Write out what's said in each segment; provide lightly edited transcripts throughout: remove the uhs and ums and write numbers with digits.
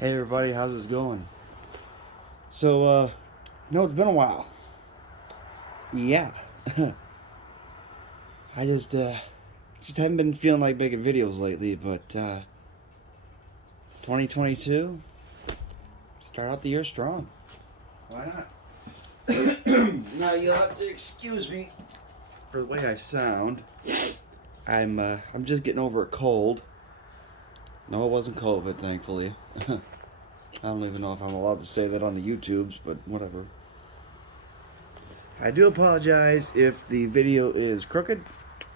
Hey everybody, how's this going? No, it's been a while. Yeah. I just haven't been feeling like making videos lately, but 2022, start out the year strong. Why not? Now you'll have to excuse me for the way I sound. I'm just getting over a cold. No, it wasn't COVID, thankfully. I don't even know if I'm allowed to say that on the YouTubes, but whatever. I do apologize if the video is crooked.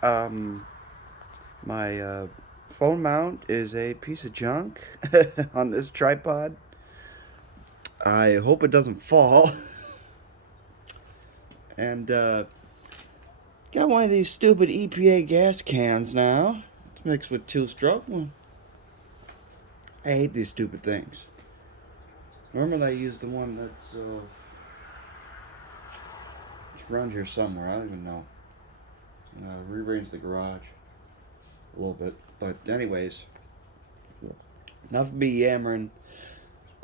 Um, my phone mount is a piece of junk on this tripod. I hope it doesn't fall. And got one of these stupid EPA gas cans now. It's mixed with two-stroke. I hate these stupid things. Normally I use the one that's it's around here somewhere. I don't even know. Rearrange the garage a little bit. But anyways, enough of me yammering.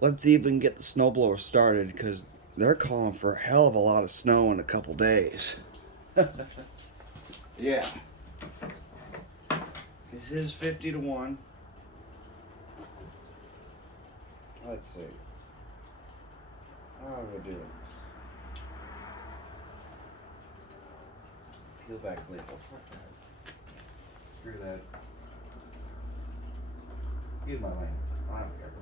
Let's even get the snowblower started, because they're calling for a hell of a lot of snow in a couple days. Yeah. This is 50 to 1. Let's see. How are we doing? Peel back label. Fuck that. Screw that. Use my lane. I don't care.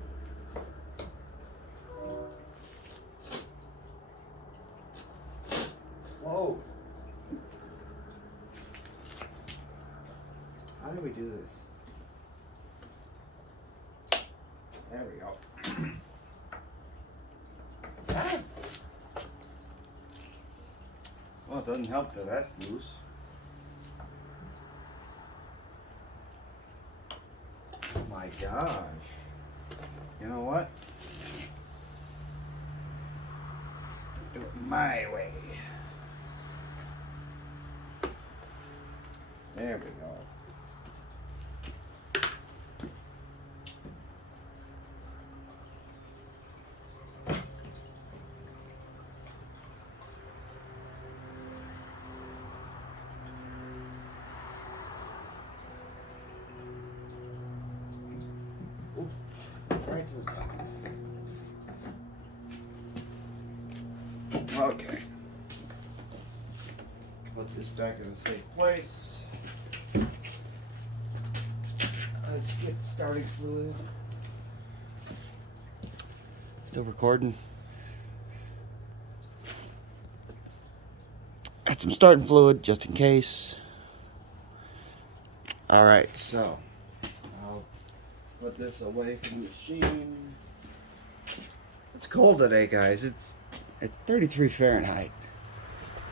Whoa. How do we do this? There we go. Ah. Well, it doesn't help that that's loose. Oh my gosh. You know what? Do it my way. There we go. Ooh, right to the top. Okay. Put this back in a safe place. Let's get starting fluid. Still recording. Add some starting fluid just in case. Alright, so I'll put this away from the machine. It's cold today, guys. It's 33 Fahrenheit.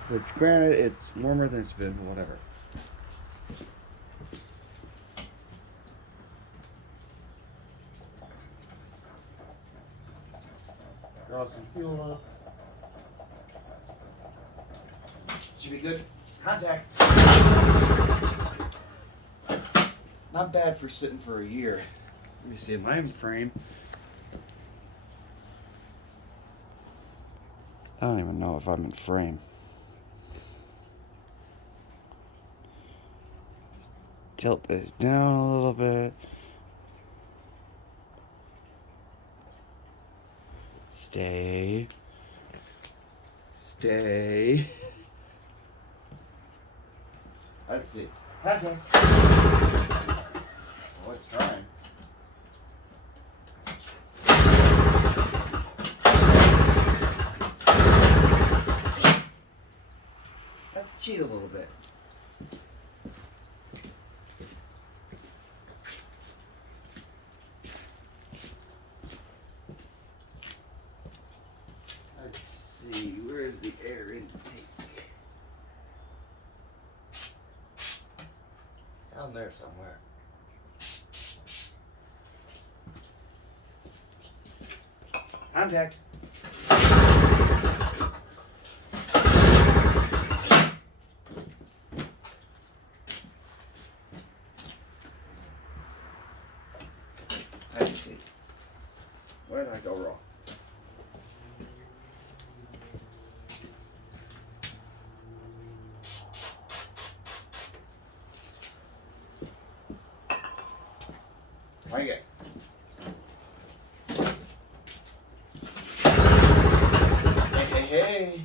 But granted, it's warmer than it's been, whatever. Draw some fuel up. Should be good. Contact. Not bad for sitting for a year. Let me see, am I in frame? I don't even know if I'm in frame. Tilt this down a little bit. Stay. Stay. Let's see. Okay. Oh, it's trying. Let's cheat a little bit. Let's see, where is the air intake? Down there somewhere. Contact. Let's see. Where did I go wrong? Right here. Hey.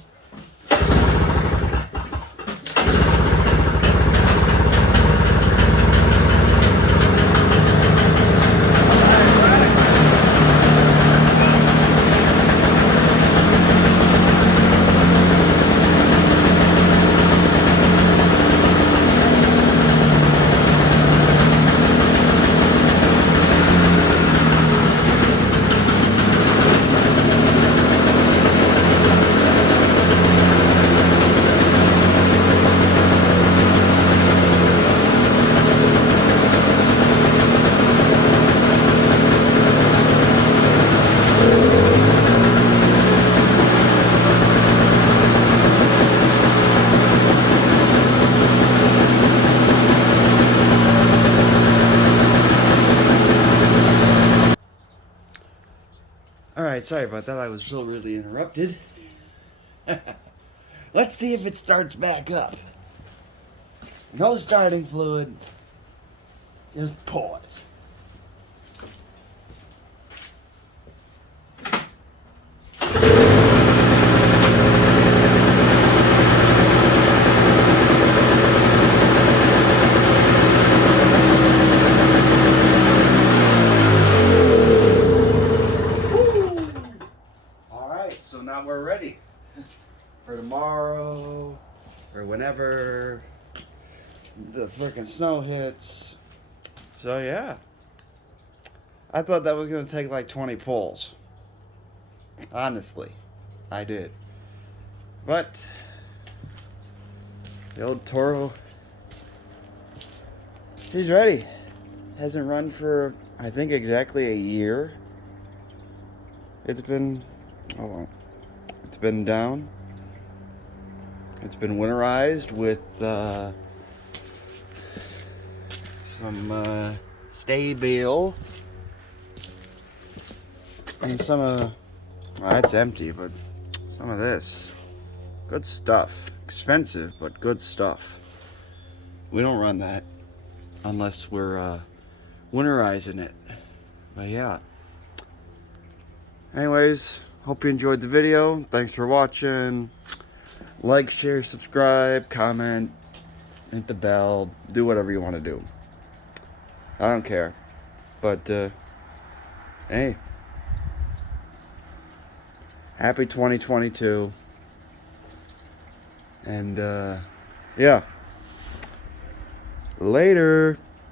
Alright, sorry about that. I was so really interrupted. Let's see if it starts back up. No starting fluid. Just pause. Alright, so now we're ready for tomorrow or whenever the freaking snow hits. So yeah, I thought that was gonna take like 20 pulls. Honestly, I did. But the old Toro, he's ready. Hasn't run for I think exactly a year. It's been, hold on, it's been down. It's been winterized with some stay bale and some well, that's empty, but some of this good stuff. Expensive, but good stuff. We don't run that unless we're winterizing it. But yeah. Anyways, hope you enjoyed the video. Thanks for watching. Like, share, subscribe, comment, hit the bell, do whatever you want to do. I don't care. But hey, happy 2022. And yeah. Later.